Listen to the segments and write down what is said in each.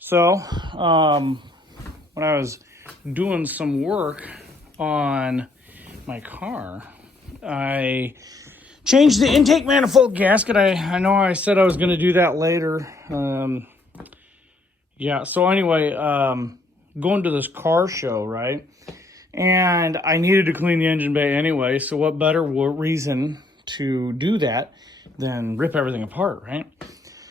So, when I was doing some work on my car, I changed the intake manifold gasket. I know I said I was going to do that later. Yeah, so anyway, going to this car show, right? And I needed to clean the engine bay anyway, so what better reason to do that than rip everything apart, right?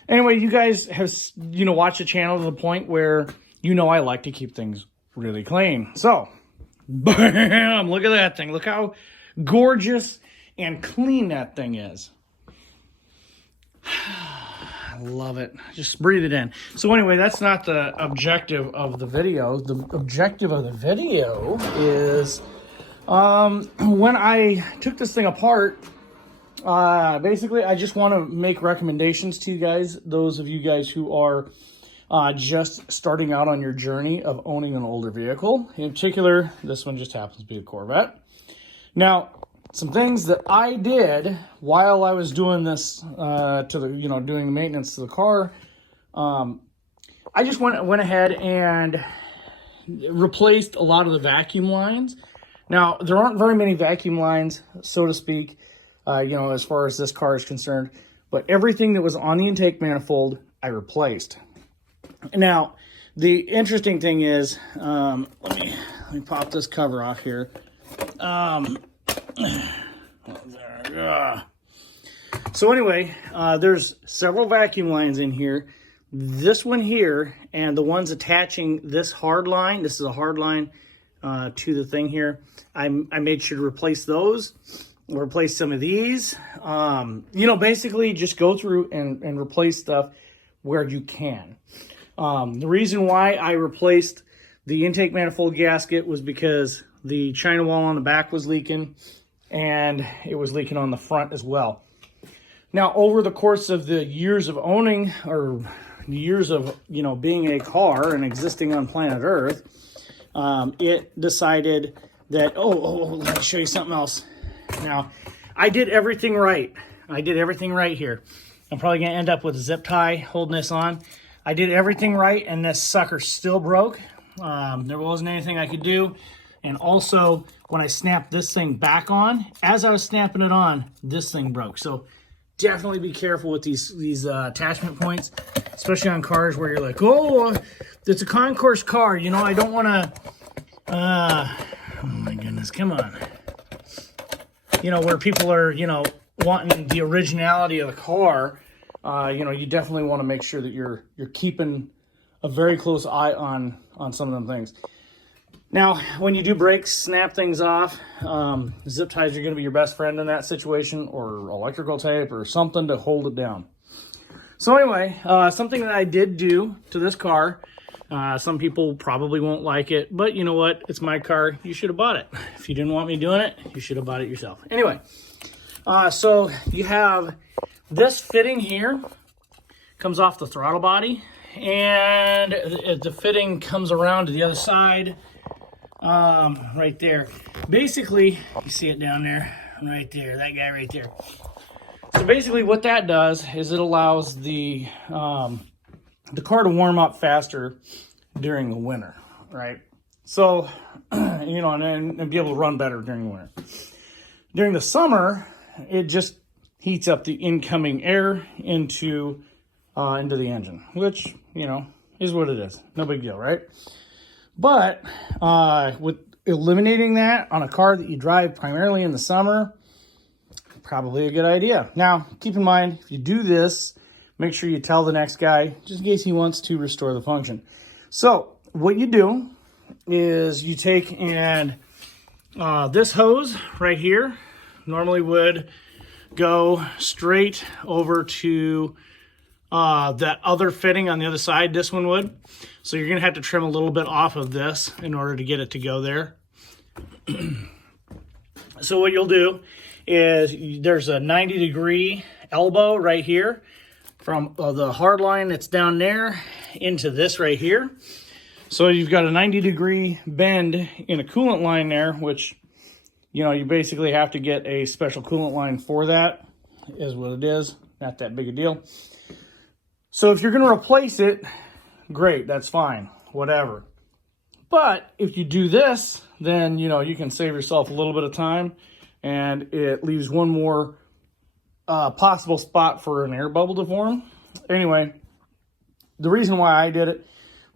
Anyway, you guys have, watched the channel to the point where I like to keep things really clean. So, bam, look at that thing. Look how gorgeous and clean that thing is. I love it. Just breathe it in. So anyway, that's not the objective of the video. The objective of the video is when I took this thing apart, basically, I just want to make recommendations to you guys, those of you guys who are just starting out on your journey of owning an older vehicle. In particular, this one just happens to be a Corvette. Now, some things that I did while I was doing this, doing the maintenance to the car, I just went ahead and replaced a lot of the vacuum lines. Now, there aren't very many vacuum lines, so to speak, as far as this car is concerned, but everything that was on the intake manifold, I replaced. Now, the interesting thing is, let me pop this cover off here. So anyway, there's several vacuum lines in here. This one here, and the ones attaching this hard line, this is a hard line to the thing here, I made sure to replace those. Replace some of these. Basically just go through and replace stuff where you can. The reason why I replaced the intake manifold gasket was because the China wall on the back was leaking, and it was leaking on the front as well. Now, over the course of the years of owning, or years of being a car and existing on planet Earth, it decided that let me show you something else. Now, I did everything right. I did everything right here. I'm probably going to end up with a zip tie holding this on. I did everything right, and this sucker still broke. There wasn't anything I could do. And also, when I snapped this thing back on, as I was snapping it on, this thing broke. So definitely be careful with these attachment points, especially on cars where you're like, it's a concourse car. I don't want to... oh my goodness, come on. Where people are, wanting the originality of the car, you definitely want to make sure that you're keeping a very close eye on some of them things. Now, when you do break, snap things off, zip ties are going to be your best friend in that situation, or electrical tape or something to hold it down. So anyway, something that I did do to this car, some people probably won't like it, but you know what? It's my car. You should have bought it. If you didn't want me doing it, you should have bought it yourself. Anyway, so you have this fitting here, comes off the throttle body, and the fitting comes around to the other side, right there. Basically, you see it down there, right there, that guy right there. So basically what that does is it allows the car to warm up faster during the winter, right? So, and be able to run better during the winter. During the summer, it just heats up the incoming air into the engine, which, is what it is. No big deal, right? But with eliminating that on a car that you drive primarily in the summer, probably a good idea. Now, keep in mind, if you do this, make sure you tell the next guy, just in case he wants to restore the function. So what you do is you take and this hose right here normally would go straight over to that other fitting on the other side. This one would. So you're going to have to trim a little bit off of this in order to get it to go there. So what you'll do is there's a 90-degree elbow right here from the hard line that's down there into this right here. So you've got a 90-degree bend in a coolant line there, which, you basically have to get a special coolant line for that, is what it is. Not that big a deal. So if you're going to replace it, great, that's fine, whatever. But if you do this, then, you know, you can save yourself a little bit of time, and it leaves one more possible spot for an air bubble to form. Anyway, the reason why I did it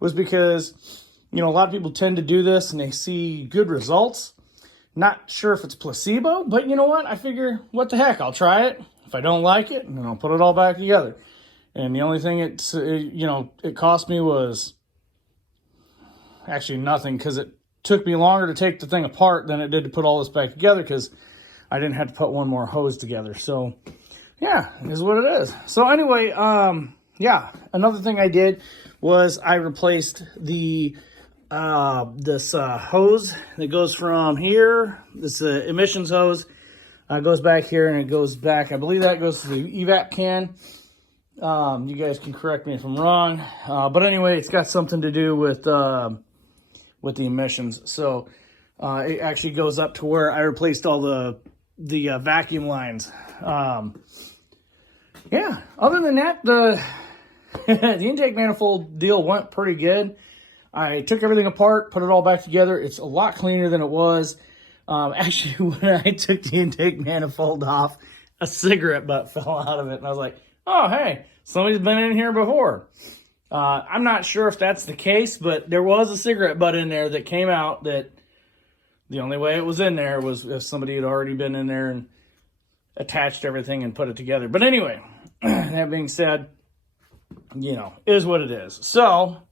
was because, you know, a lot of people tend to do this and they see good results. Not sure if it's placebo, but you know what? I figure, what the heck, I'll try it. If I don't like it, then I'll put it all back together. And the only thing it cost me was actually nothing, because it took me longer to take the thing apart than it did to put all this back together, because I didn't have to put one more hose together. So yeah, it is what it is. So anyway, yeah, another thing I did was I replaced the this hose that goes from here. This emissions hose goes back here, and it goes back, I believe that goes to the evap can. You guys can correct me if I'm wrong, but anyway, it's got something to do with the emissions. So it actually goes up to where I replaced all the vacuum lines. Yeah, other than that, the the intake manifold deal went pretty good. I took everything apart, put it all back together. It's a lot cleaner than it was. Actually, when I took the intake manifold off, a cigarette butt fell out of it, and I was like, oh, hey, somebody's been in here before. I'm not sure if that's the case, but there was a cigarette butt in there that came out that the only way it was in there was if somebody had already been in there and attached everything and put it together. But anyway, that being said, you know, is what it is. So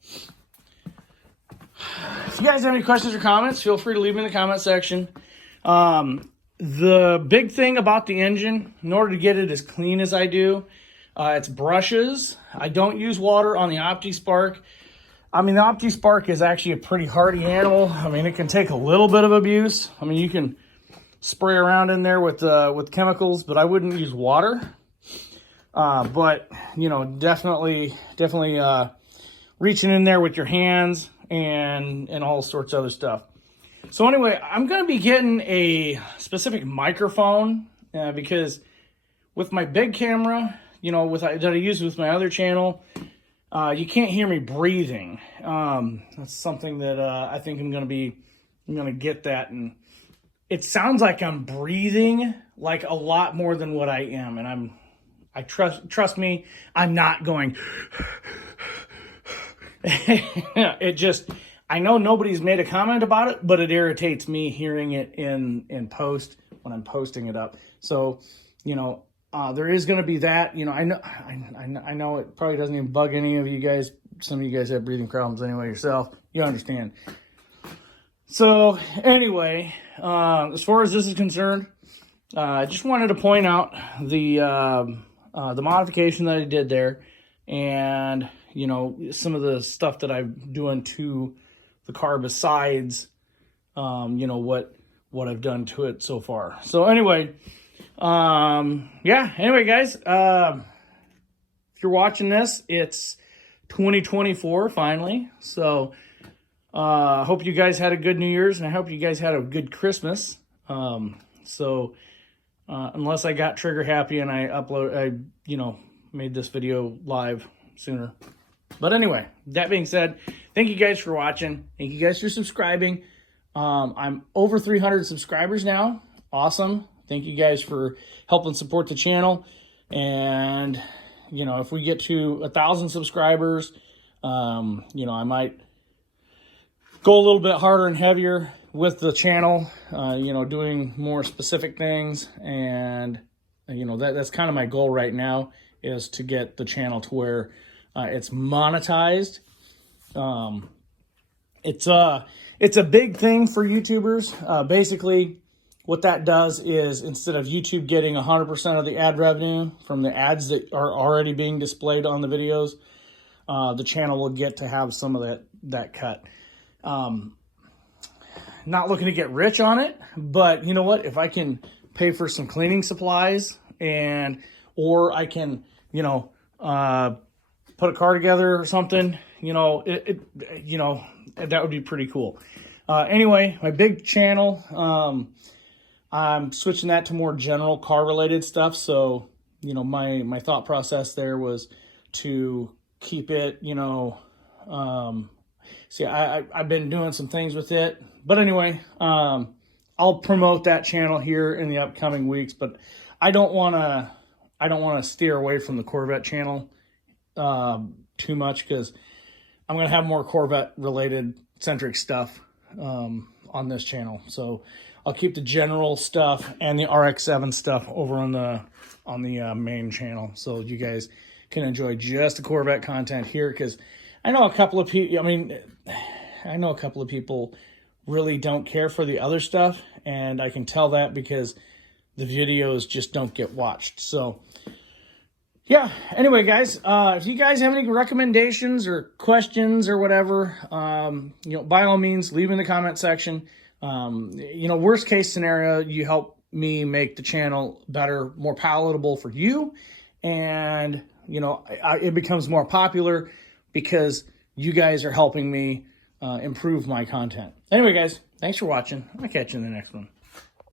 if you guys have any questions or comments, feel free to leave them in the comment section. The big thing about the engine, in order to get it as clean as I do, it's brushes. I don't use water on the OptiSpark. I mean, the OptiSpark is actually a pretty hardy animal. I mean, it can take a little bit of abuse. I mean, you can spray around in there with chemicals, but I wouldn't use water. But, you know, definitely reaching in there with your hands and all sorts of other stuff. So anyway, I'm going to be getting a specific microphone because with my big camera, you know, that I use with my other channel, you can't hear me breathing. That's something that I think I'm going to get that. And it sounds like I'm breathing like a lot more than what I am. And trust me, I'm not going. I know nobody's made a comment about it, but it irritates me hearing it in post when I'm posting it up. So, you know, there is going to be that. You know, I know it probably doesn't even bug any of you guys. Some of you guys have breathing problems anyway yourself. You understand. So anyway, as far as this is concerned, I just wanted to point out the modification that I did there, and you know, some of the stuff that I'm doing to the car besides, you know, what I've done to it so far. So anyway, yeah, anyway, guys, if you're watching this, it's 2024 finally. So, hope you guys had a good New Year's, and I hope you guys had a good Christmas. Unless I got trigger happy and I made this video live sooner. But anyway, that being said, thank you guys for watching. Thank you guys for subscribing. I'm over 300 subscribers now. Awesome. Thank you guys for helping support the channel. And, you know, if we get to 1,000 subscribers, you know, I might go a little bit harder and heavier with the channel, you know, doing more specific things. And, you know, that's kind of my goal right now, is to get the channel to where it's monetized. It's a big thing for YouTubers. Basically, what that does is, instead of YouTube getting 100% of the ad revenue from the ads that are already being displayed on the videos, the channel will get to have some of that cut. Not looking to get rich on it, but you know what? If I can pay for some cleaning supplies, or I can, you know, put a car together or something, you know, you know, that would be pretty cool. Anyway, my big channel, I'm switching that to more general car related stuff. So, you know, my thought process there was to keep it, you know, See, I've been doing some things with it. But anyway, I'll promote that channel here in the upcoming weeks. But I don't want to steer away from the Corvette channel too much, because I'm going to have more Corvette related centric stuff on this channel. So I'll keep the general stuff and the RX-7 stuff over on the main channel, so you guys can enjoy just the Corvette content here. Because I know a couple of people, I know a couple of people really don't care for the other stuff, and I can tell that because the videos just don't get watched. So yeah, anyway, guys, if you guys have any recommendations or questions or whatever, by all means, leave in the comment section. Worst case scenario, you help me make the channel better, more palatable for you. And, it becomes more popular because you guys are helping me improve my content. Anyway, guys, thanks for watching. I'll catch you in the next one.